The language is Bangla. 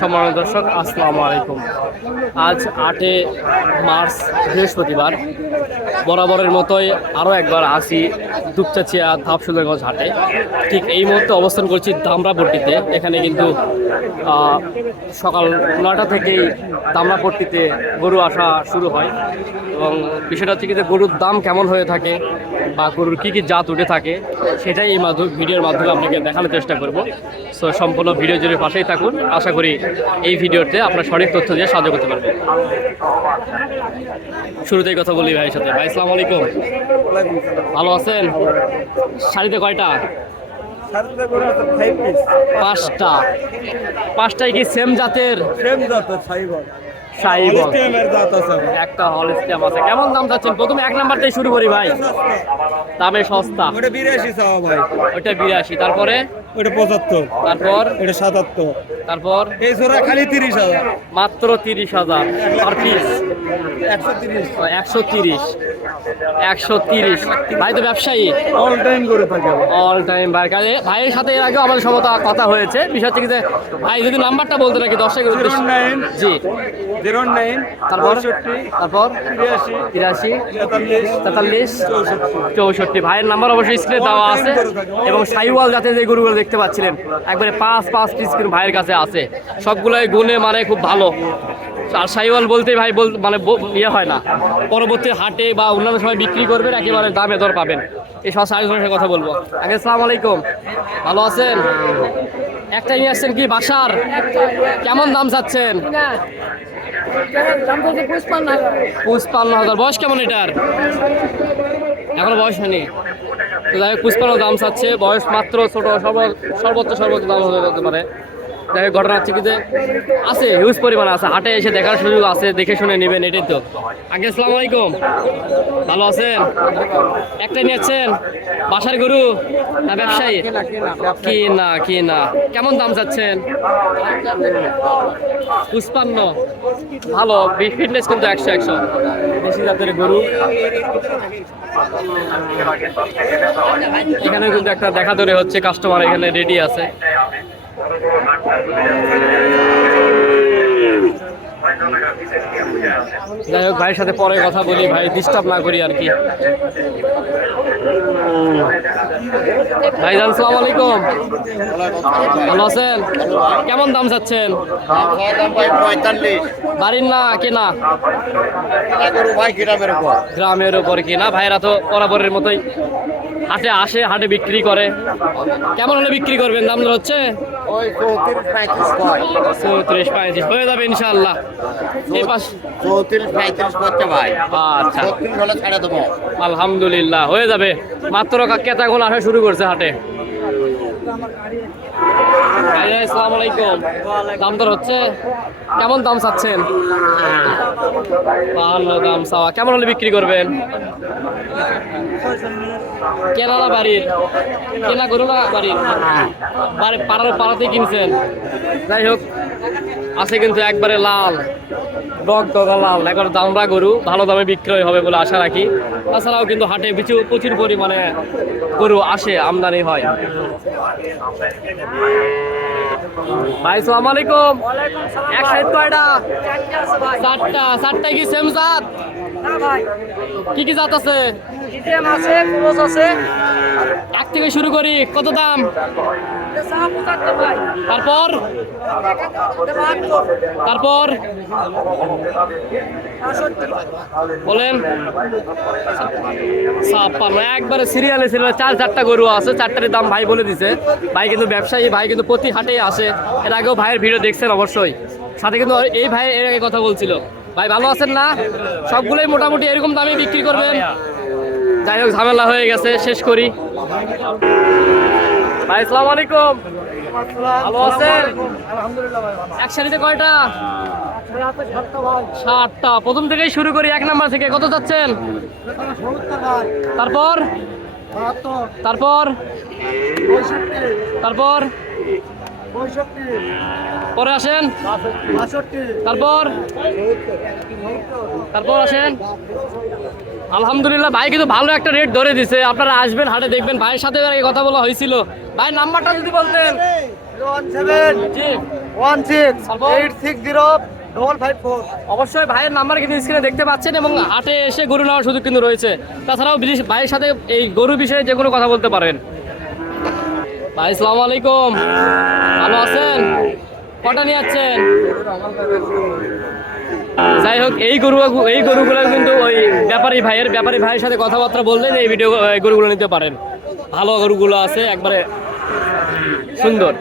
সম্মানিত দর্শক, আসসালামু আলাইকুম। আজ আটে মার্চ, বৃহস্পতিবার। বরাবরের মতোই আরও একবার আসি দুপচাচিয়া ধাপসুন্দরগঞ্জ হাটে। ঠিক এই মুহূর্তে অবস্থান করছি দামরাপট্টিতে। এখানে কিন্তু সকাল নয়টা থেকেই দামরাপট্টিতে গরু আসা শুরু হয়। এবং বিষয়টা হচ্ছে কি যে গরুর দাম কেমন হয়ে থাকে বা গরুর কী কী জাত উঠে থাকে, সেটাই এই মাধ্যম ভিডিওর মাধ্যমে আপনাকে দেখানোর চেষ্টা করব। সো সম্পূর্ণ ভিডিও জুড়ে পাশেই থাকুন। আশা করি এই ভিডিওতে আপনার সঠিক তথ্য দিয়ে সাহায্য করতে পারবে শুরুতেই কথা বলি ভাইয়ের সাথে। ভাই আসসালামু আলাইকুম। ভালো আছেন? শাড়িতে কয়টা? পাঁচটা। পাঁচটায় কি সেম জাতের? সাইবল একটা হল স্ট্যাম আছে। কেমন দাম চাচ্ছেন? প্রথমে এক শুরু করি ভাই। দামে সস্তা। ওটা বিরাশি চাওয়া ভাই। ওইটা বিরাশি। তারপরে? ওটা পঁচাত্তর। তারপর? এটা সাতাত্তর। তারপর এই জোড়া খালি তিরিশ হাজার। মাত্র তিরিশ হাজার। পার পিস একশো তিরিশ। একশো তিরিশ। তিরিশ। ভাই তো ব্যবসায়ী। অল টাইম করে থাকে অল টাইম ভাই। কাজে ভাইয়ের সাথে এর আমাদের কথা হয়েছে। বিষয় হচ্ছে কি যে ভাই যদি নাম্বারটা বলতে নাকি নাইন জি। জিরো নাইন তারপর? তারপর? বিরাশি তিরাশি তেতাল্লিশ চৌষট্টি। ভাইয়ের নাম্বার অবশ্যই স্ক্রিনে দেওয়া আছে। এবং সাইওয়াল যাতে যে গরুগুলো দেখতে পাচ্ছিলেন একবারে পাঁচ পাঁচ পিস কিন্তু ভাইয়ের কাছে আছে। সবগুলোই গুণে মানে খুব ভালো। আর সাইওয়াল বলতে ভাই বল মানে ইয়ে হয় না। পরবর্তী হাটে বা অন্যান্য সময় বিক্রি করবেন, একেবারে দামে দর পাবেন। এই সব কথা বলব। আগে আসসালামু আলাইকুম। ভালো আছেন? একটা নিয়ে আসছেন কি বাসার? কেমন দাম চাচ্ছেন? পুষ্পান্ন হাজার। বয়স কেমন এটার? এখনও বয়স হয়নি। তো যাই হোক পুষ্পান্ন দাম চাচ্ছে। বয়স মাত্র ছোট, সর্ব সর্বোচ্চ সর্বোচ্চ দাম হতে পারে। ঘটনা হচ্ছে কি যে আছে হিউজ পরিমাণে আছে। হাটে এসে দেখার সুযোগ আছে দেখে শুনে নেবেন এটাই তো। আগে আসসালামু আলাইকুম। ভালো আছেন? একটা নিয়েছেন? বাসার গরু না ব্যবসায়ী? কি না কি না? কেমন দাম চাচ্ছেন? পুষ্পান্ন। ভালো ফিটনেস কিন্তু একশো একশো। দেশি জাতের গরু। এখানে কিন্তু একটা দেখা ধরে হচ্ছে কাস্টমার এখানে রেডি আছে। যাই হোক ভাইয়ের সাথে পরে কথা বলি ভাই ডিস্টার্ব না করি আর কি। ভাই সালাম আলাইকুম। ভালো আছেন? কেমন দাম চাচ্ছেন? বাড়ির না কেনা? গ্রামের উপর। কিনা। ভাইরা তো বরাবরের মতোই। হাটে আসে হাটে বিক্রি করে। কেমন হলে বিক্রি করবেন? দাম হচ্ছে? চৌত্রিশ পঁয়ত্রিশ হয়ে যাবে ইনশাল্লাহ এই পাশ চৌত্রিশ পঁয়ত্রিশ করতে ভাই। আচ্ছা। দেবো। আলহামদুলিল্লাহ হয়ে যাবে। মাত্র কেতাগুন আসা শুরু করছে হাটে। ভাইয়া, আসসালামু আলাইকুম। দাম দর হচ্ছে? কেমন দাম চাচ্ছেন? ভালো দাম চাওয়া। কেমন হলে বিক্রি করবেন? কেনা না বাড়ির। কেনা না বাড়ির? বাড়ি পাড়ার পাড়াতেই কিনছেন। যাই হোক আছে কিন্তু একবারে লাল। ডগ ডগা লাল। একবার দামরা গরু ভালো দামে বিক্রয় হবে বলে আশা রাখি। তাছাড়াও কিন্তু হাটে কিছু প্রচুর পরিমাণে গরু আসে আমদানি হয়। ভাই সালাম আলাইকুম। এক সাইড কয়টা? চারটা চারটায় কি সেম জাত? কি কি জাত আছে? আছে ক্রোজ আছে। এক থেকে শুরু করি কত দাম? তারপর? তারপর? বলেন। ছাপ্পান্ন একবারে সিরিয়ালে ছিল চার চারটা গরু আছে চারটার দাম ভাই বলে দিছে। ভাই কিন্তু ব্যবসায়ী ভাই কিন্তু প্রতি হাটেই আসে। এর আগেও ভাইয়ের ভিডিও দেখছেন অবশ্যই। সাথে কিন্তু এই ভাই এর আগে কথা বলছিল। ভাই, ভালো আছেন না? সবগুলোই মোটামুটি এরকম দামে বিক্রি করবেন। যাই হোক, ঝামেলা হয়ে গেছে, শেষ করি। ভাই, আসসালামু আলাইকুম। ভালো আছেন? এক সারিতে কয়টা? সাতটা। প্রথম থেকেই শুরু করি, এক নাম্বার থেকে। কত যাচ্ছেন তারপর? তারপর? তারপর? পরে আসেন। তারপর? তারপর আসেন। আলহামদুলিল্লাহ, ভাই কিন্তু ভালো একটা রেট ধরে দিছে। আপনারা আসবেন, হাটে দেখবেন। ভাইয়ের সাথে কথা বলা হয়েছিল। ভাই, নাম্বারটা যদি বলতেন। অবশ্যই ভাইয়ের নাম্বার কিন্তু স্ক্রিনে দেখতে পাচ্ছেন এবং হাটে এসে গরু নেওয়ার সুযোগ কিন্তু রয়েছে। তাছাড়াও ভাইয়ের সাথে এই গরু বিষয়ে যে কোনো কথা বলতে পারেন। ভাই সালাম আলাইকুম। ভালো আছেন? কটা নিয়ে যাচ্ছেন? যাই হোক, এই গরু এই গরুগুলো কিন্তু ওই ব্যাপারী ভাইয়ের ব্যাপারী ভাইয়ের সাথে কথাবার্তা বললে এই ভিডিও গরুগুলো নিতে পারেন। ভালো গরুগুলো আছে, একবারে সুন্দর।